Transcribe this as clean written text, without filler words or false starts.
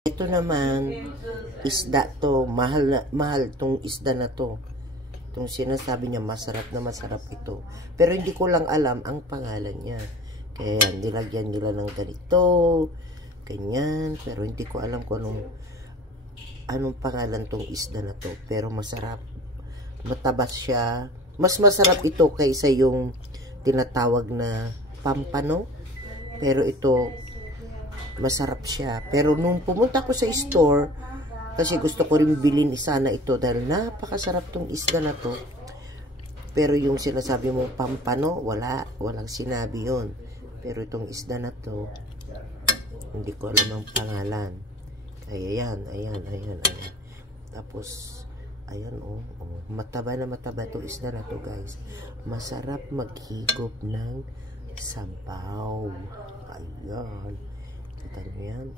Ito naman, isda to. Mahal tong isda na to. Itong sinasabi niya, masarap na masarap ito. Pero hindi ko lang alam ang pangalan niya. Kaya yan, nilagyan nila ng ganito, ganyan. Pero hindi ko alam kung anong pangalan tong isda na to. Pero masarap. Matabas siya. Mas masarap ito kaysa yung tinatawag na pampano. Pero ito, masarap siya. Pero nung pumunta ko sa store, kasi gusto ko rin bilhin sana ito dahil napakasarap tong isda na to. Pero yung sinasabi mong pampano, walang sinabi yon. Pero itong isda na to, hindi ko alam ang pangalan. Kaya yan, ayan. Tapos, ayan mataba na mataba itong isda na to, guys. Masarap maghigop ng sabaw. Ayan. Kita nyo yan.